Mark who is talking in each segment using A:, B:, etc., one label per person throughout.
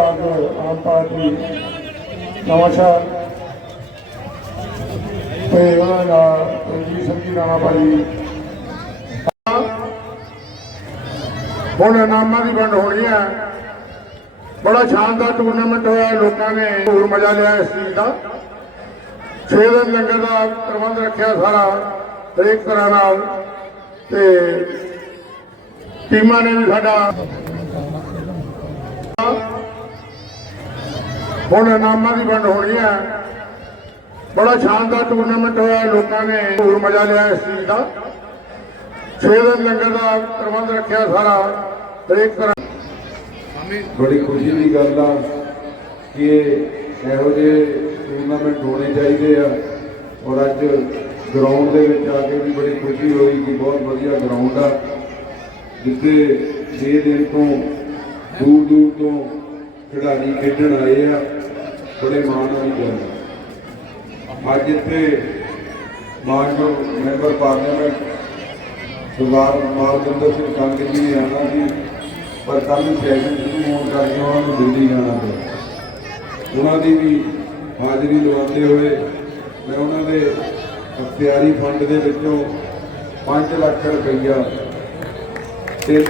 A: ਆਮ party Nawanshahr ਤੇ ਉਹਨਾਂ ਦਾ ਰਣਜੀਤ ਸਿੰਘ ਰਾਣਾ ਭਾਜੀ ਹੁਣ ਇਨਾਮਾਂ ਦੀ ਵੰਡ ਹੋਣੀ ਹੈ। ਬੜਾ ਸ਼ਾਨਦਾਰ ਟੂਰਨਾਮੈਂਟ ਹੋਇਆ ਲੋਕਾਂ ਨੇ। ਹੋਰ ਮਜ਼ਾ ਲਿਆ ਇਸ ਚੀਜ਼ ਦਾ। ਛੇ ਦਿਨ ਲੰਗਰ ਦਾ ਪ੍ਰਬੰਧ ਰੱਖਿਆ ਸਾਰਾ ਹਰੇਕ ਤਰ੍ਹਾਂ ਨਾਲ। ਤੇ ਟੀਮਾਂ ਨੇ ਵੀ ਸਾਡਾ ਹੁਣ ਇਨਾਮਾਂ ਦੀ ਵੰਡ ਹੋਣੀ ਹੈ ਬੜਾ ਸ਼ਾਨਦਾਰ ਟੂਰਨਾਮੈਂਟ ਹੋਇਆ ਲੋਕਾਂ ਨੇ। ਹੋਰ ਮਜ਼ਾ ਲਿਆ ਇਸ ਚੀਜ਼ ਦਾ। ਛੇ ਦਿਨ ਲੰਗਰ ਦਾ ਪ੍ਰਬੰਧ ਰੱਖਿਆ ਸਾਰਾ, ਹਰੇਕ ਤਰ੍ਹਾਂ।
B: ਬੜੀ ਖੁਸ਼ੀ ਦੀ ਗੱਲ ਆ ਕਿ ਇਹੋ ਜਿਹੇ ਟੂਰਨਾਮੈਂਟ ਹੋਣੇ ਚਾਹੀਦੇ ਆ। ਔਰ ਅੱਜ ਗਰਾਊਂਡ ਦੇ ਵਿੱਚ ਆ ਕੇ ਵੀ ਬੜੀ ਖੁਸ਼ੀ ਹੋਈ ਕਿ ਬਹੁਤ ਵਧੀਆ ਗਰਾਊਂਡ ਆ। ਜਿੱਥੇ ਛੇ ਦਿਨ ਤੋਂ ਦੂਰ ਦੂਰ ਤੋਂ ਖਿਡਾਰੀ ਖੇਡਣ ਆਏ ਆ। ਬੜੇ ਮਾਣ ਵਾਲੀ ਗੱਲ ਆ। ਅੱਜ ਇੱਥੇ ਮਾਨਯੋਗ ਮੈਂਬਰ ਪਾਰਲੀਮੈਂਟ ਸਰਦਾਰ ਮਾਲਵਿੰਦਰ ਸਿੰਘ ਕੰਗ ਜੀ ਨੇ ਆਉਣਾ ਸੀ ਪਰ ਕੱਲ੍ਹ ਸੈਸ਼ਨ ਸ਼ੁਰੂ ਹੋਣ ਕਰਕੇ ਉਹਨਾਂ ਨੂੰ ਦਿੱਲੀ ਜਾਣਾ ਪਿਆ ਉਹਨਾਂ ਦੀ ਵੀ ਹਾਜ਼ਰੀ ਲਵਾਉਂਦੇ ਹੋਏ ਮੈਂ ਉਹਨਾਂ ਦੇ ਅਖਤਿਆਰੀ ਫੰਡ ਦੇ ਵਿੱਚੋਂ 5 ਲੱਖ ਰੁਪਈਆ ਤੇ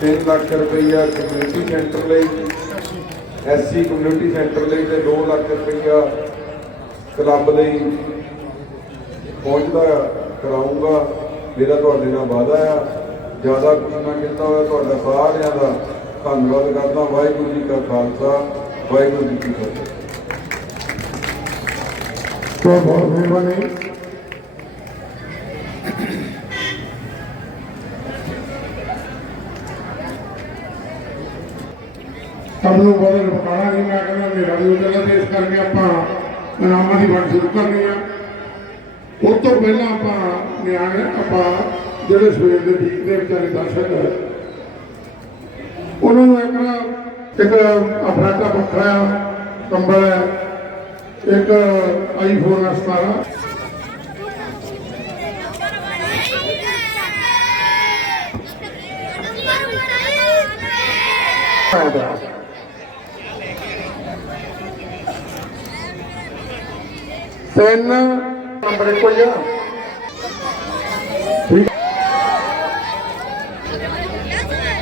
B: 3 ਲੱਖ ਰੁਪਈਆ ਕਮਿਊਨਿਟੀ ਸੈਂਟਰ ਲਈ ਐਸਸੀ ਕਮਿਊਨਿਟੀ ਸੈਂਟਰ ਲਈ ਤੇ 2 ਲੱਖ ਰੁਪਈਆ ਕਲੱਬ ਲਈ ਪਹੁੰਚਦਾ ਕਰਾਊਂਗਾ। ਮੇਰਾ ਤੁਹਾਡੇ ਨਾਲ ਵਾਅਦਾ ਆ। ਜ਼ਿਆਦਾ ਕੁਝ ਨਾ ਕੀਤਾ ਹੋਇਆ ਤੁਹਾਡਾ ਸਾਰਿਆਂ ਦਾ ਧੰਨਵਾਦ ਕਰਦਾ। ਵਾਹਿਗੁਰੂ ਜੀ ਕਾ ਖਾਲਸਾ, ਵਾਹਿਗੁਰੂ ਜੀ ਕੀ ਫਤਿਹ।
A: ਬਹੁਤ ਬਹੁਤ ਮਿਹਰਬਾਨੀ। ਸਭ ਨੂੰ ਬਹੁਤ ਬਤਾਣਾ ਨਹੀਂ ਮੈਂ ਕਹਿੰਦਾ ਮੇਰਾ ਵੀ ਉਹਦਾ ਤੇ ਇਸ ਕਰਕੇ ਆਪਾਂ ਇਨਾਮਾਂ ਦੀ ਵੰਡ ਸ਼ੁਰੂ ਕਰਨੀ ਆ ਉਸ ਤੋਂ ਪਹਿਲਾਂ ਆਪਾਂ ਨਿਆਣੇ ਆਪਾਂ ਜਿਹੜੇ ਸਵੇਰ ਦੇ ਠੀਕ ਦੇ ਵਿਚਾਰੇ ਦਰਸ਼ਕ ਹੈ ਉਹਨਾਂ ਨੂੰ ਇੱਕ ਇੱਕ ਆਪਣਾ ਤਾਂ ਕੰਬਲ ਹੈ ਇੱਕ ਆਈਫੋਨ 17 ਫਾਇਦਾ ਤਿੰਨ ਨੰਬਰ ਇੱਕੋ ਹੀ ਆ ਠੀਕ।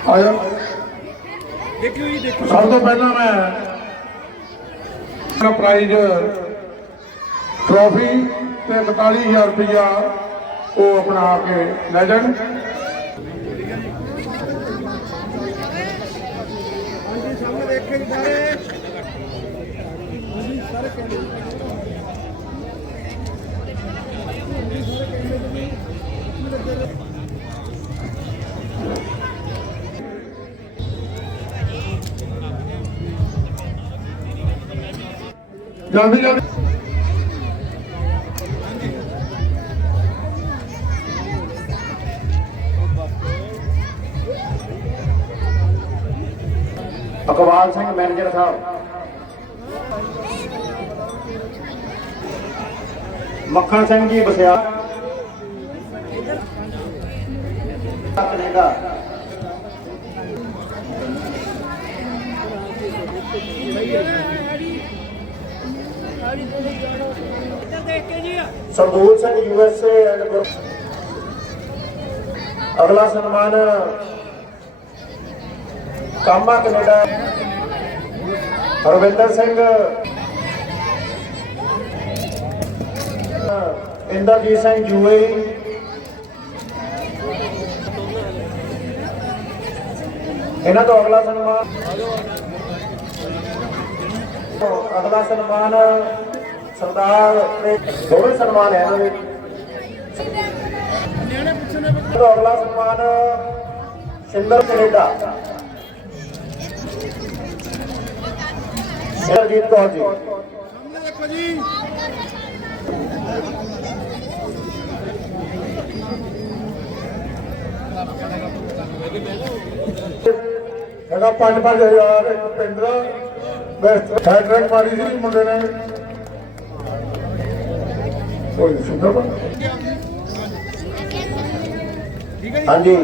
A: ਆਇਆ ਦੇਖਿਓ ਜੀ ਦੇਖੋ ਸਭ ਤੋਂ ਪਹਿਲਾਂ ਮੈਂ ਆਪਣਾ ਪ੍ਰਾਈਜ਼ ਟਰੋਫੀ ਤੇ 41000 ਰੁਪਇਆ ਉਹ ਆਪਣਾ ਕੇ ਲੈ ਜਾਣ। ਜਲਦੀ ਜਲਦੀ
C: ਅਕਵਾਲ ਸਿੰਘ ਮੈਨੇਜਰ ਸਾਹਿਬ। Makhan Singh ji ਬਸਿਆ। Canada. Sardool Singh U S and ਅਗਲਾ ਸਨਮਾਨ ਕਾਮਾ ਕੈਨੇਡਾ। ਰਵਿੰਦਰ ਸਿੰਘ। ਇੰਦਰਜੀਤ ਸਿੰਘ ਯੂਏ ਇਹਨਾਂ ਤੋਂ ਅਗਲਾ ਸਨਮਾਨ। ਅਗਲਾ ਸਨਮਾਨ ਸਰਦਾਰ ਦੇ ਦੋਵੇਂ ਸਨਮਾਨ ਹੈ ਇਹਨਾਂ ਦੇ। ਅਗਲਾ ਸਨਮਾਨ ਸਿੰਦਰ ਕੈਨੇਡਾ। ਸਰਜੀਤ ਕੌਰ ਜੀ।
A: ਹੈਗਾ 5-5000 ਇੱਕ ਪਿੰਡ ਦਾ। ਬੈਸਟ ਹੈਡਰਿੰਗ ਮਾਰੀ ਸੀ ਮੁੰਡੇ ਨੇ
C: ਹਾਂਜੀ।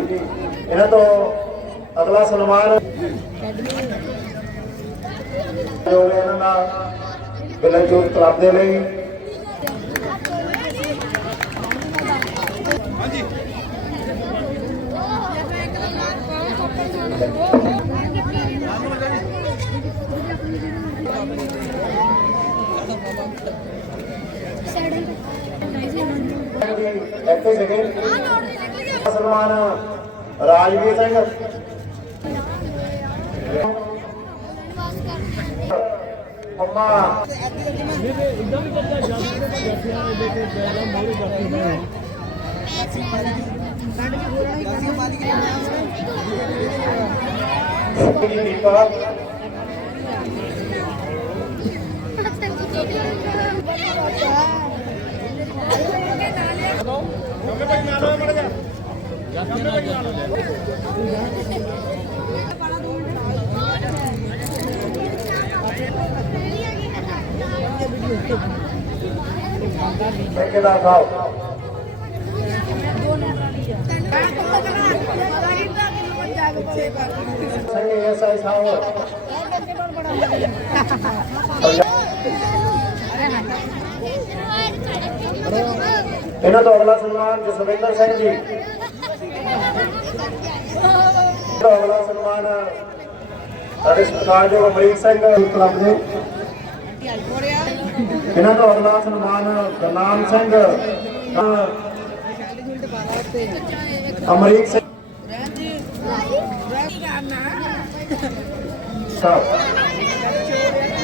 C: ਇਹਨਾਂ ਤੋਂ ਅਗਲਾ ਸਨਮਾਨ। ਜੋ ਇਹਨਾਂ ਦਾ ਬਿਲਜੂਰ ਕਲੱਬ ਦੇ ਲਈ। ਇੱਥੇ ਸੀਗੇ ਸਨਮਾਨ ਰਾਜਵੀਰ ਸਿੰਘ ਅੰਮਾ ਜੀ ਦੀਪਾ ਠੇਕੇਦਾਰ ਸਾਹਿਬ। ਸਿੰਘ ਐਸਆਈ ਸਾਹਿਬ। ਇਹਨਾਂ ਤੋਂ ਅਗਲਾ ਸਨਮਾਨ ਜਸਵਿੰਦਰ ਸਿੰਘ ਜੀ। ਅਗਲਾ ਸਨਮਾਨ ਸਾਡੇ ਸਤਿਕਾਰਯੋਗ ਅਮਰੀਕ ਸਿੰਘ ਕਲੱਬ ਦੇ ਇਹਨਾਂ ਤੋਂ ਅਗਲਾ ਸਨਮਾਨ ਗਰਨਾਮ ਸਿੰਘ ਅਮਰੀਕ ਸਿੰਘ।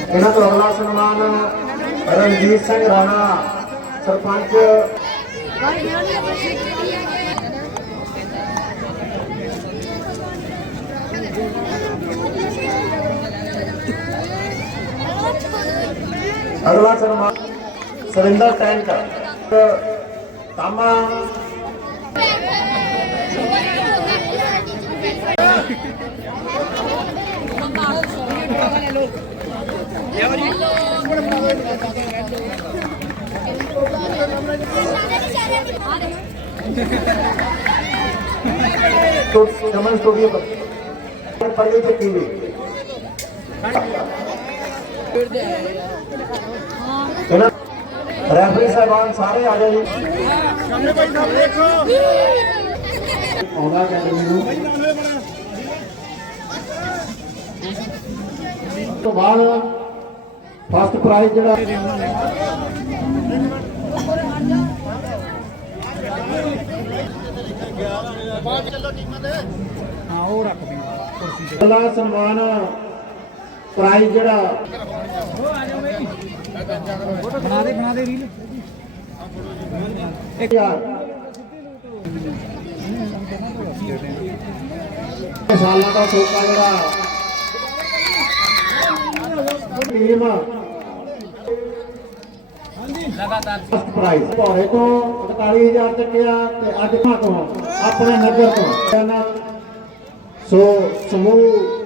C: ਇਹਨਾਂ ਤੋਂ ਅਗਲਾ ਸਨਮਾਨ ਰਣਜੀਤ ਸਿੰਘ ਰਾਣਾ, ਸਰਪੰਚ। ਅਗਲਾ ਸਨਮਾਨ ਸੁਰਿੰਦਰ ਟੈਂਕ ਤਾਮਾ ਤੋਂ ਜਮਨ ਸਟੂਡੀਓ ਪਰ ਪੱਲੇ ਤੇ ਟੀਵੀ ਇਹਨਾਂ ਰੈਫਰੀ ਸਾਹਿਬਾਨ ਸਾਰੇ ਆ ਜਾਓ ਜੀ। ਆਉਂਦਾ ਅਕੈਡਮੀ ਨੂੰ। ਉਸ ਤੋਂ ਬਾਅਦ ਫਸਟ ਪ੍ਰਾਈਜ਼ ਜਿਹੜਾ ਅਗਲਾ ਸਨਮਾਨ ਪ੍ਰਾਈਜ਼ ਜਿਹੜਾ
D: ਬਣਾ ਦੇ ਬਣਾ ਦੇ ਰੀਲ
C: ਇੱਕ ਹਜ਼ਾਰ। ਸਾਲਾਂ ਦਾ ਸੋਕਾ ਜਿਹੜਾ। ਟੀਮ। ਲਗਾਤਾਰ ਪ੍ਰਾਈਜ਼। ਭੌਰੇ ਤੋਂ 41000 ਚੱਕਿਆ ਤੇ ਅੱਜ ਤੋਂ ਆਪਣੇ ਨਗਰ ਤੋਂ। ਸੋ ਸਮੂਹ